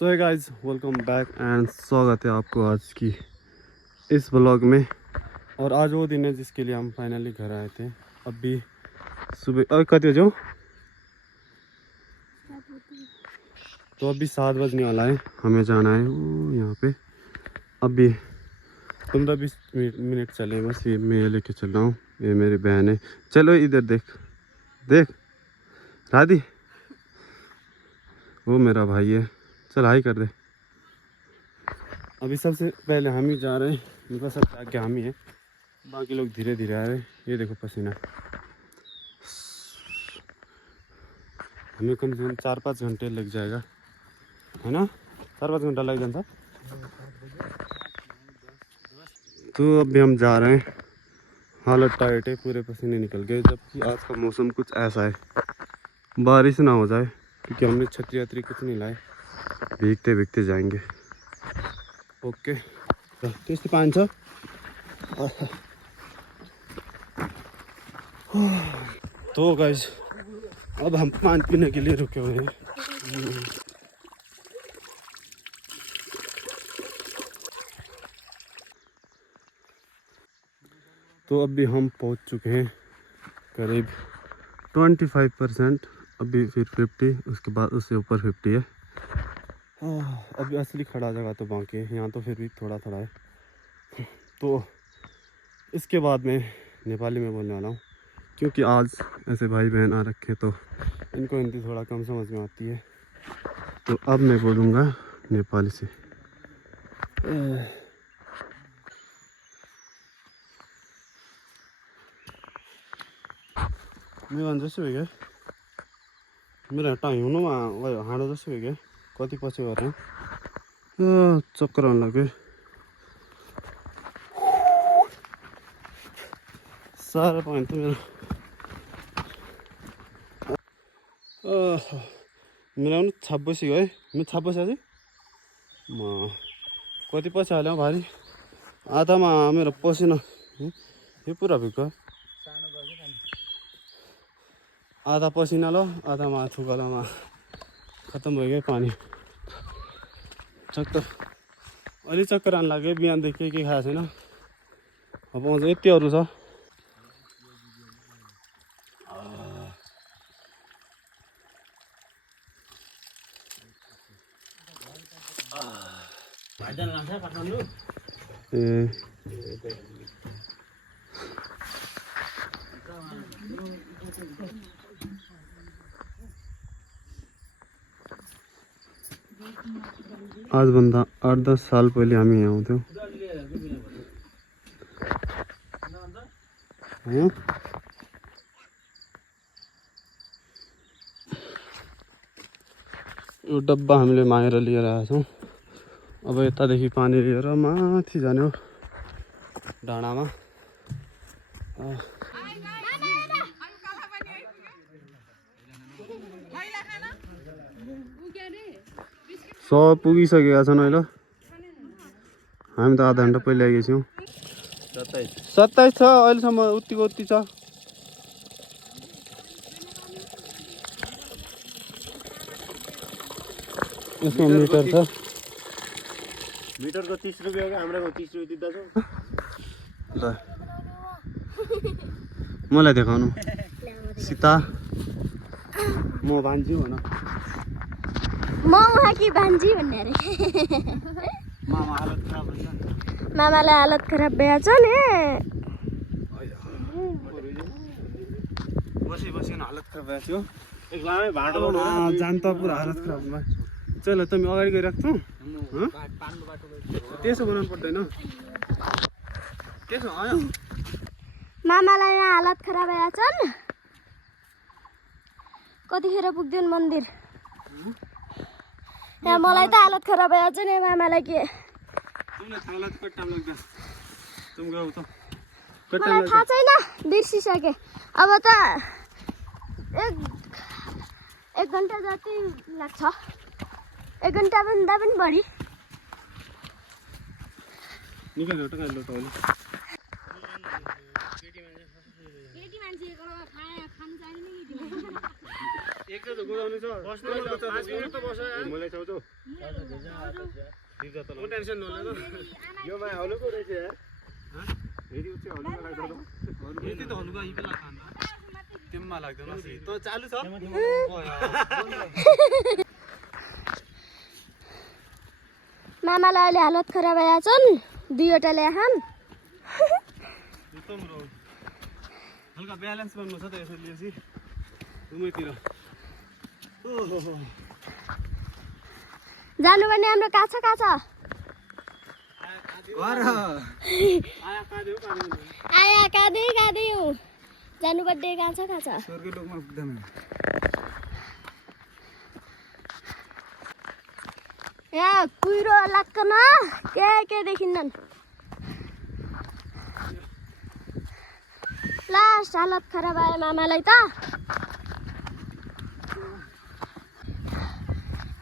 So है guys, welcome back and स्वागत है आपको आज की इस व्लॉग में। और आज वो दिन है जिसके लिए हम फाइनली घर आए थे। अभी सुबह और कति बजे हो? तो अभी 7 बजने वाला है, हमें जाना है वो यहाँ पे। अभी 15-20 मिनट चले बस। ये मैं लेके चल रहा हूँ, ये मेरी बहन है। चलो इधर देख देख राधी, वो मेरा भाई है। चल हाई कर दे। अभी सबसे पहले हम ही जा रहे हैं, उनका सब आगे हम ही है, बाकी लोग धीरे धीरे आ रहे हैं। ये देखो पसीना, हमें कम से कम 4-5 घंटे लग जाएगा, है ना? 4-5 घंटा लग जाता। तो अभी हम जा रहे हैं, हालत टाइट है, पूरे पसीने निकल गए। जबकि आज का मौसम कुछ ऐसा है, बारिश ना हो जाए, क्योंकि हमने छतरी वतरी कुछ नहीं लाए, भीगते भीगते जाएंगे। ओके, त्यस्तै पानी छ। तो गाइस, अब हम पानी पीने के लिए रुके हुए हैं। तो अभी हम पहुंच चुके हैं करीब 25%, अभी फिर 50, उसके बाद उससे ऊपर 50 है। अभी असली खड़ा जगह तो बाकी है, यहाँ तो फिर भी थोड़ा थोड़ा है। तो इसके बाद मैं नेपाली में बोलने वाला हूँ, क्योंकि आज ऐसे भाई बहन आ रखे तो इनको हिंदी थोड़ा कम समझ में आती है। तो अब मैं बोलूँगा नेपाली से। मैं भन्छ जस्तो भयो क्या, मेरो टाइम हुनुमा गयो हाँडो जस्तो भयो क्या, कति पछि गरेँ चक्कर आउनु लाग्यो। साह्रो पाएन त मेरो। मिलाउनु छाप बसियो है, म छाप बस्यो अझै म कति पछि हाल्यो भारी। आधामा मेरो पसिना यो पुरा भिक्क, आधा पसिना लो, आधामा थुगलामा खत्तम भयो क्या पानी। चक्कर अलि चक्कर आउनु लाग्यो, बिहानदेखि केही खाएको छैन। अब अझ यति अरू छ। ए आजभन्दा 8-10 साल पहिले हामी यहाँ आउँथ्यौँ। यो डब्बा हामीले मागेर लिएर आएका छौँ। अब यतादेखि पानी लिएर माथि जाने हो डाँडामा। सब पुगिसकेका छन् अहिले, हामी त आधा घन्टा पहिले आइसकेका छौँ। 27 छ अहिलेसम्म, उत्तिको उत्ति छ। यसमा मिटर छ, मिटरको 30 रुपियाँ हो, हाम्रो 30 रुपियाँ दिँदा छ। ल मलाई देखाउनु सीता, म भान्जी भन। म उहाँकी भान्जी भन्ने अरे। मामा हालत खराब हुन्छ, मामालाई हालत खराब भएछ नि, बसी बसी हालत खराब भएको थियो। एकलामै भाँडो जान त पुरा हालत खराब भयो। चल त म अगाडि गइराख्छु, त्यसो बनाउनु पर्दैन, त्यसो आयो। मामालाई यहाँ हालत खराब भएछन्। कतिखेर पुग्दैन मन्दिर? यहाँ मलाई त हालत खराब भएछ नि, मामालाई के तिमीलाई थाहा लाग्छ कति टाइम लाग्छ? तिमी गयो त कति टाइम मलाई लाग्छ? थाहा छैन, बिर्सिसकेँ। अब त एक घन्टा जति लाग्छ, 1 घन्टा भन्दा पनि बढी। निकै लोटो अहिले लोटो अहिले केटी मान्छे खानु चाहिने नि। एक गोदाउने छ पाँच मिनट त बस मलाई चाउँछु टेन्सन नलिनु यो मा हलुको रहेछ यार फेरि उच्च हलुको लाग्छ यति त हलुका यी बेला खान्छ तिममा लाग्दैन त चालु छ मामालाई अहिले हालत खराब भएका छन् 2वटा ल्याखान् एकदम हल्का ब्यालेन्स गर्नु छ त यसरी लिएपछि घुमैतिर ओहो जानुपर्ने हाम्रो काछ आया काँदै हो जानुपर्ने काछ स्वर्गीय लोकमा पुग्दैन यहाँ कुहिरो लाग्कन के देखिन्नन् लास्ट हालत खराब आयो मामालाई त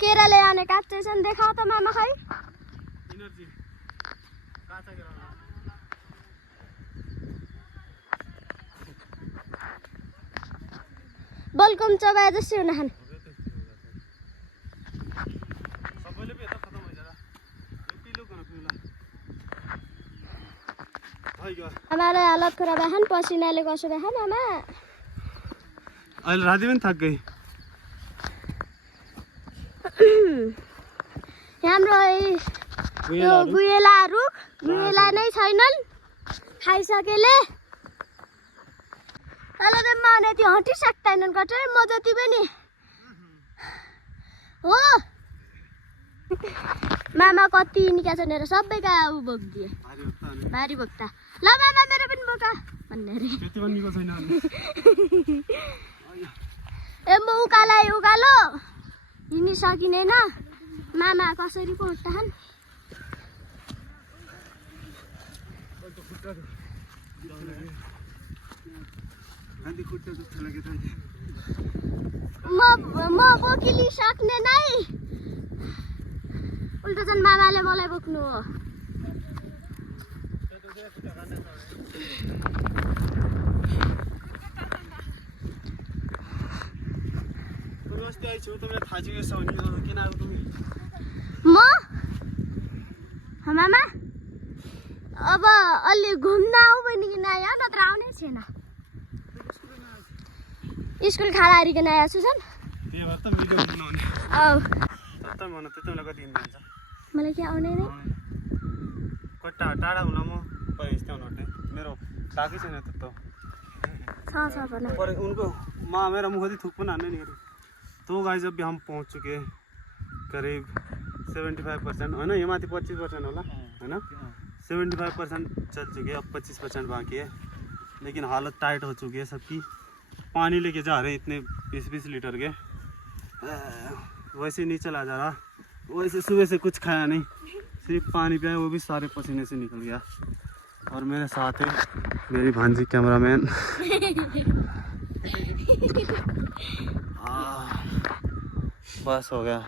केराले आउने काँच्चै छन् देखाऊ त मामा खै इनर्जी काचा केरा बलकम चबाए जस्तै हुन खान् सबैले पो यता खतम भइसक्यो पिलो गर्न पिउला आमालाई हालत खराब भएछन् पसिनाले कसो भएछन् आमा अहिले राति पनि थाक गई हाम्रो यो गुएलाहरू गुएला नै छैनन् खाइसकेले तल त माने त्यो हटिसक्दैनन् कतै म जति पनि हो मामा कति निकाल्छ भनेर सबैका उ बोकिदिए भारी बोक्ता ल मामा मेरो पनि बोका भन्ने रे त्यति पनि निको छैन ए म उकालो हिँड्न सकिँदैन मामा कसरी पो उठ्छन् म बोकिली सक्ने नै उल्टा झन् मामाले मलाई बोक्नु हो म मामा अब अलि घुम्न आऊ भनिकन आयो नत्र आउनै छैन स्कुल खाना हारिकन आएको छु झन् मलाई के आउने नै टाढा हुन म मेरो ताकै छैन त्यस्तो छ भन पर उनको माँ मेरा मुँह थूक पनि हान्ने नहीं। तो गाइस अभी हम पहुंच चुके हैं करीब 75% है ना, ये माथि 25% होला है ना, 75% चल चुके हैं, अब 25% बाकी है। लेकिन हालत टाइट हो चुकी है सबकी। पानी लेके जा रहे हैं इतने 20-20 लीटर के, वैसे नहीं चला जा रहा। वैसे सुबह से कुछ खाया नहीं, सिर्फ पानी पिया, वो भी सारे पसीने से निकल गया। और मेरे साथ है मेरी भांजी कैमरामैन। बस हो गया,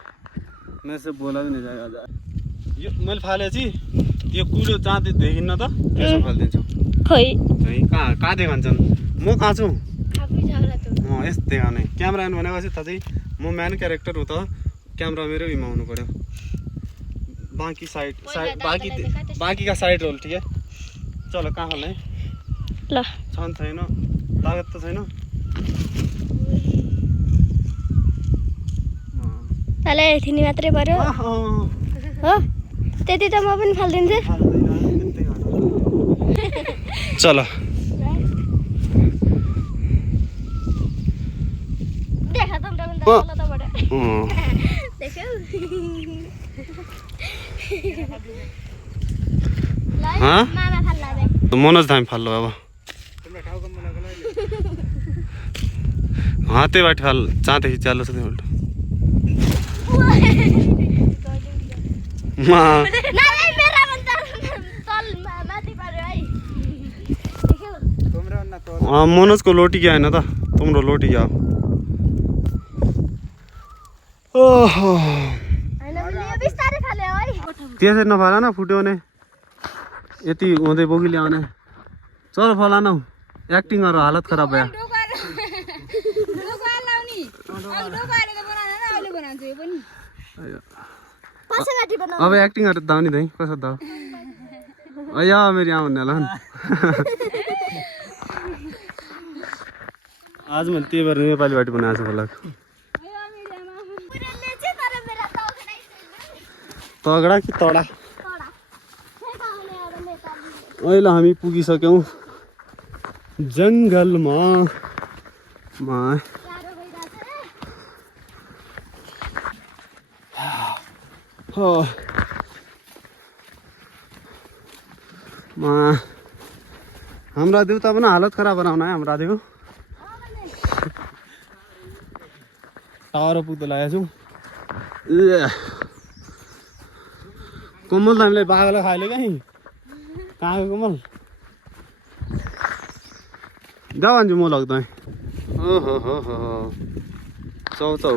मेरे से बोला भी नहीं जाएगा। यो मैले फालेपछि यो कुलो जहाँ देखिन्न त त्यसो फालिदिन्छु। खोइ कहाँ देखान्छन्, म कहाँ छु, यस्तै गर्ने क्यामराम्यान भनेपछि त चाहिँ म म्यान क्यारेक्टर हो त, क्यामरा मेरो हिमा हुनु पर्यो। बाँकी साइड बाँकी का साइड रोल ठीक है। चलो कहाँ फाल्ने ल, छन् छैन, तागत त छैन। तले थिनी मात्रै पर्यो हो, त्यति त म पनि फाल्दिन्छु। चलो देखा त तल तबाट देख्यौ हाँ? मामा फाल्ला बे मनोज धामी फाल्लो अब। हाँ त्यही बाटो फाल, जहाँदेखि चालो छ त्यही बाटो। मनोज को लोटी क्या है ना था, तुमरो लोटी क्या ओहो त्यसरी नफाला न, फुट्यो भने यति हुँदै बोकी ल्याउने। चल फला न, एक्टिङ गरेर हालत खराब भयो। पछाडि बनाऊ अब एक्टिङ गरेर दाउ नि दाइ कसो दाउ अया मेरी आमा भन्ने होला नि आज मैले त्यही भएर नेपाली बाटी बनाएको छु बोलाएको तगडा कि तडा अहिले हामी पुगिसक्यौँ जङ्गलमा हाम्रा देउता पनि हालत खराब बनाउन है हाम्रा देउ टावर पुग्दै लागेको छु कोमल त हामीलाई बाघलाई खाइले कहीँ कहाँ कोमल जाऊ भन्छु म लग्दै ओहो हो चौचौ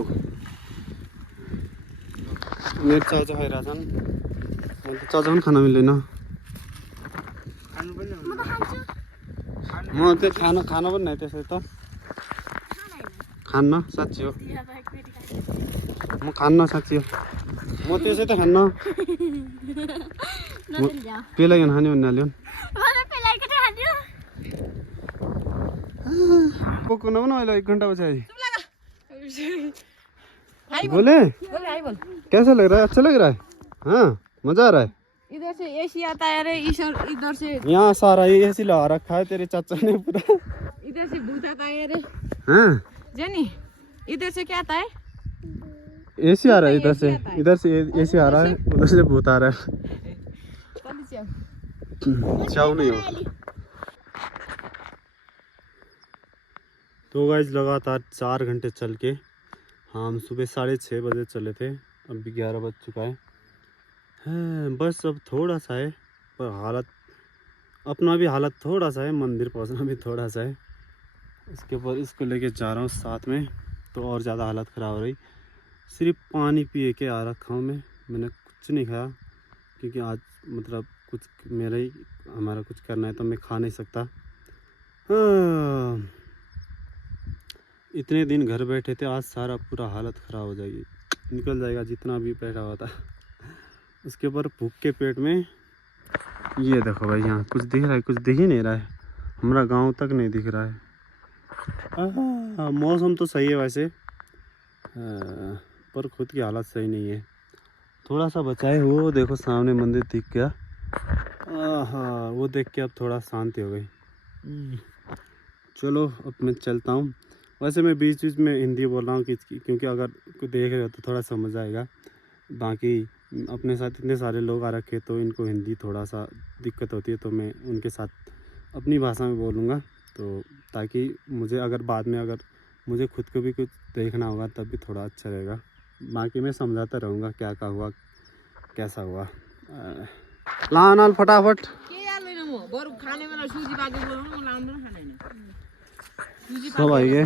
मेरो चाउचाउ खाइरहेछन् मैले त चाउचाउ पनि खान मिल्दैन म त्यो खान पनि नै त्यसै त खान्न साँच्ची हो म खान्न साँच्ची हो म त्यसै त खान्न पेलाइकन खाने भन्ने हाल्यो पकाउन पनि अहिले 1 घंटा बचा बोले कैसा लग रहा है अच्छा लग रहा है हाँ मजा आ रहा है इधर से एसी आता है रे इधर से यहाँ सारा ये एसी लगा रखा है तेरे चाचा ने पूरा इधर से भूत आता है रे हाँ जेनी इधर से क्या आता है एसी आ रहा है इधर से एसी आ रहा है उधर से भूत आ रहा है चाव नहीं हो तो गाइस लगातार 4 घंटे चल के हम सुबह 6:30 बजे चले थे अभी 11 बज चुका है बस अब थोड़ा सा है पर हालत अपना भी हालत थोड़ा सा है मंदिर पहुंचना भी थोड़ा सा है इसके ऊपर इसको लेके जा रहा हूँ साथ में तो और ज़्यादा हालत ख़राब हो रही सिर्फ पानी पिए के आ रखा हूँ मैंने कुछ नहीं खाया क्योंकि आज मतलब कुछ मेरा ही हमारा कुछ करना है तो मैं खा नहीं सकता इतने दिन घर बैठे थे आज सारा पूरा हालत ख़राब हो जाएगी निकल जाएगा जितना भी बैठा हुआ था उसके ऊपर भूख के पेट में ये देखो भाई यहाँ कुछ दिख रहा है कुछ दिख ही नहीं रहा है हमारा गांव तक नहीं दिख रहा है मौसम तो सही है वैसे पर खुद की हालत सही नहीं है थोड़ा सा बचाए वो देखो सामने मंदिर दिख गया वो देख के अब थोड़ा शांति हो गई चलो अब मैं चलता हूँ वैसे मैं बीच बीच में हिंदी बोल रहा हूँ क्योंकि अगर कोई देख रहे हो तो थोड़ा समझ आएगा बाकी अपने साथ इतने सारे लोग आ रखे तो इनको हिंदी थोड़ा सा दिक्कत होती है तो मैं उनके साथ अपनी भाषा में बोलूँगा तो ताकि मुझे अगर बाद में अगर मुझे खुद को भी कुछ देखना होगा तब भी थोड़ा अच्छा रहेगा बाकी मैं समझाता रहूँगा क्या हुआ कैसा हुआ लानाल फटाफट सब आइगे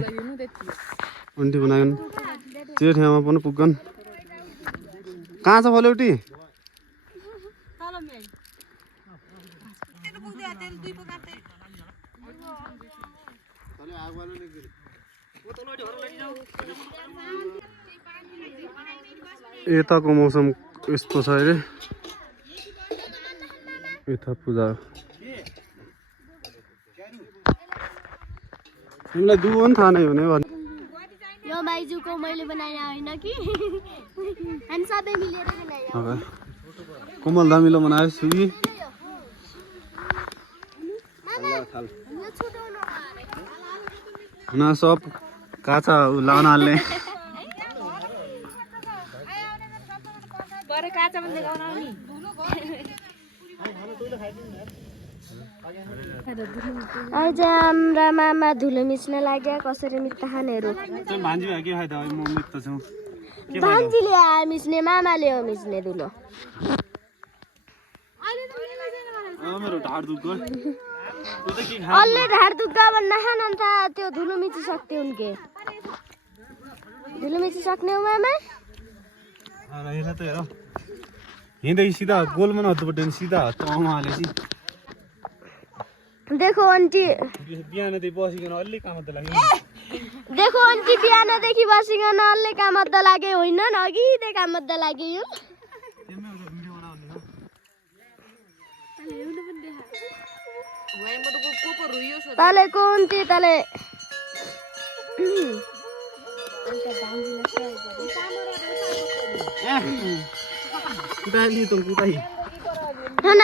उन्टी बनागन त्यो ठाउँमा पनि पुग्छन् कहाँ छ फलेउटी यताको मौसम यस्तो छ अहिले यता पूजा तिमीलाई दुबो पनि थाहा नै हुने यो माइजूको मैले बनाए होइन कि हामी सबै मिलेर बनायो कोमल दामिलो बनायो सुगी ना सब काचा लाउन हाल्ने आज हाम्रा मामा धुलो मिच्न लाग्यो कसरी मिच्दा खानेहरू भान्जीले आयो मिच्ने मामाले हो मिच्ने धुलो अलले ढाड दुख्दा भन्दा खान अन्त त्यो धुलो मिचिसक्थे उनके धुलो मिचिसक्ने हो मामा हिँड्दै सिधा गोलमा नहत्नुपर्ने सिधा तमा हालेपछि देखो आन्टी बिहान त्यही बसिकन अलि काम त लाग्यो देखो आन्टी बिहानदेखि बसिकन अलि काम अद्दा लागे होइन अघिदेखि काम अद्दा लागे यो तले कोन्ती तले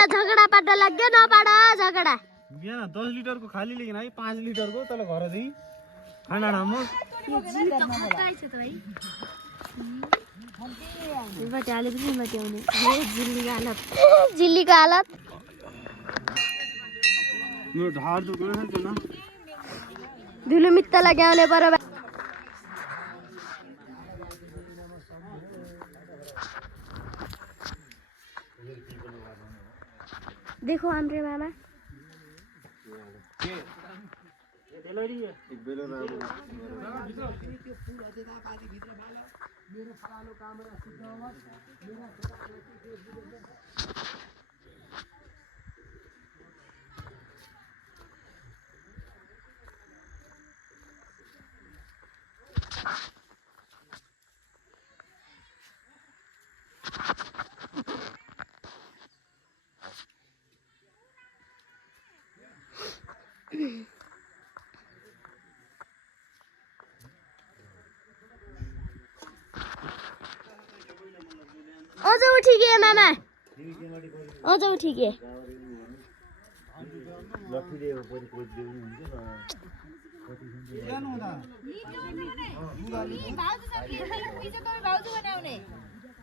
झगडा पाड्न लाग्यो नपाड झगडा बिहान 10 लिटरको खाली लिएन है 5 लिटरको तल घरदेखि खाना ठाउँमा झिल्लीको हालत मेरो ढाड दुख्यो न धुलो मित्त लगाउने पर देखो हाम्रो मामा अझ उठी गए मामा अझ उठी गए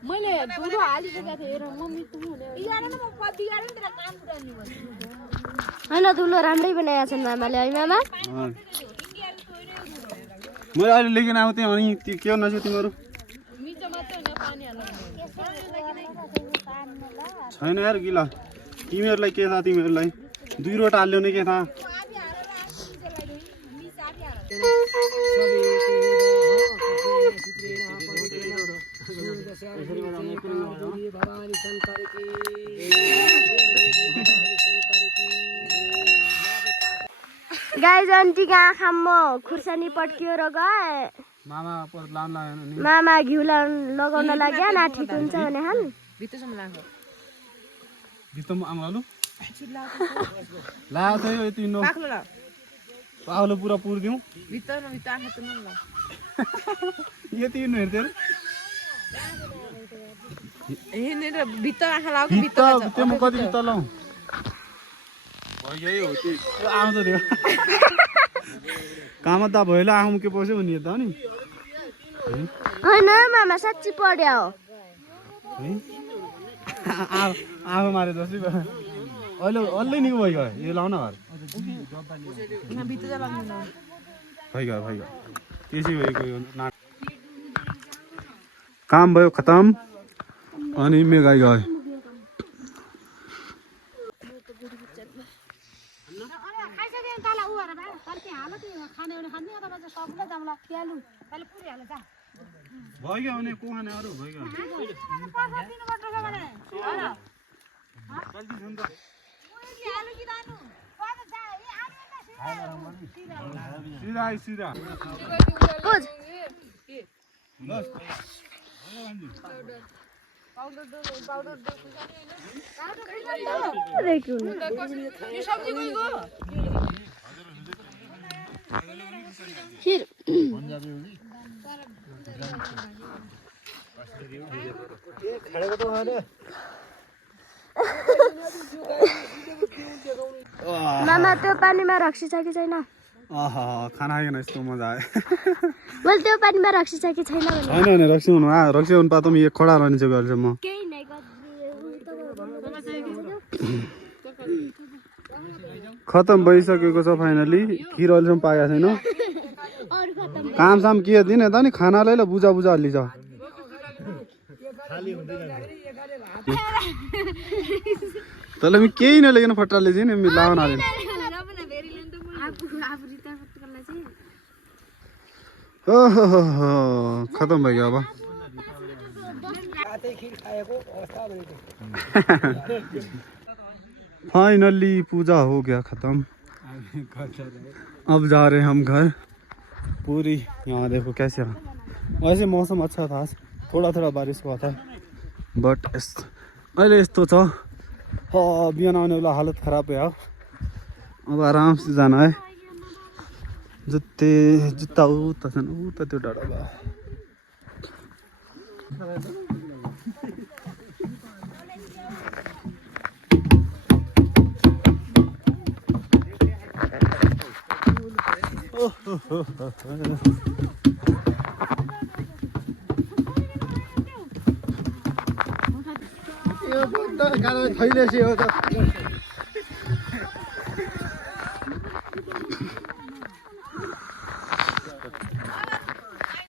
मैले दुधो हालिसकेको थिएँ र मम्मी तुम हुने होइन धुलो राम्रै बनाएका छन् मामाले है मामा मैले अहिले लिएर आउँथेँ अनि त्यो के नसु तिमीहरू मिठो मात्रै होइन पानी हाल्नु छैन यार गिला तिमीहरूलाई के थाहा तिमीहरूलाई 2 रोट हाल्यो नि के थाहा गाइज आन्टीको आँखामा खुर्सानी पड्कियो र गए मामा पर लान लागेन नि मामा घिउ लगाउन लाग्यो ना ठिक हुन्छ भने हाल भित्रसम्म लाग्यो भित्तम आमालु ला त यो यति नो बाक्लो ल पाउलो पुरा पुर्दिउ भित्र आँखा त न ल यति नो हेर्दै हेर्नेर भित्र आँखा लाग्यो भित्ता त्यो म कति भित्ता लाउँ यही हो त्यो आउँछ त्यो काम त भइला आउँ के पस्यो भने त नि होइन मामा साँच्ची पढ्या हो आगो मारे जस्तै अहिले अलि निको भइगयो यो लाउन घर भित्र लाग्दैन भइगयो त्यसै भएको यो नाट काम भयो खतम अनि मेगाई गयो भइगयो भने को खाने अरू भइगयो सिधा सिधा बुझ खिर मामा त्यो पानीमा रक्सी छ कि छैन खाना खाएन यस्तो मजा आयो मैले त्यो पानीमा रक्सी छ कि छैन भने होइन भने रक्सी हुनु पातो म खडा रहने चाहिँ अहिलेसम्म केही नै खतम भइसकेको छ फाइनली खिर अहिलेसम्म पाएको छैन अरु खतम काम साम के दिने त नि खानालाई ल बुझा हालिन्छ तँलाई म केही नलेकिन फट्टाले चाहिँ नि लाउन हालेन खतम भइगयो अब फाइनली पूजा हो गया खत्म अब जा रहे हम घर पूरी यहाँ देखो कैसे वैसे मौसम अच्छा था आज थोड़ा थोड़ा बारिश हुआ था बट अहिले यस्तो छ बिहान आउने बेला हालत खराब भयो अब आराम से जाना है जुत्ता उता छन् उता त्यो डाँडा भयो यो त गाडा थैलेसी हो त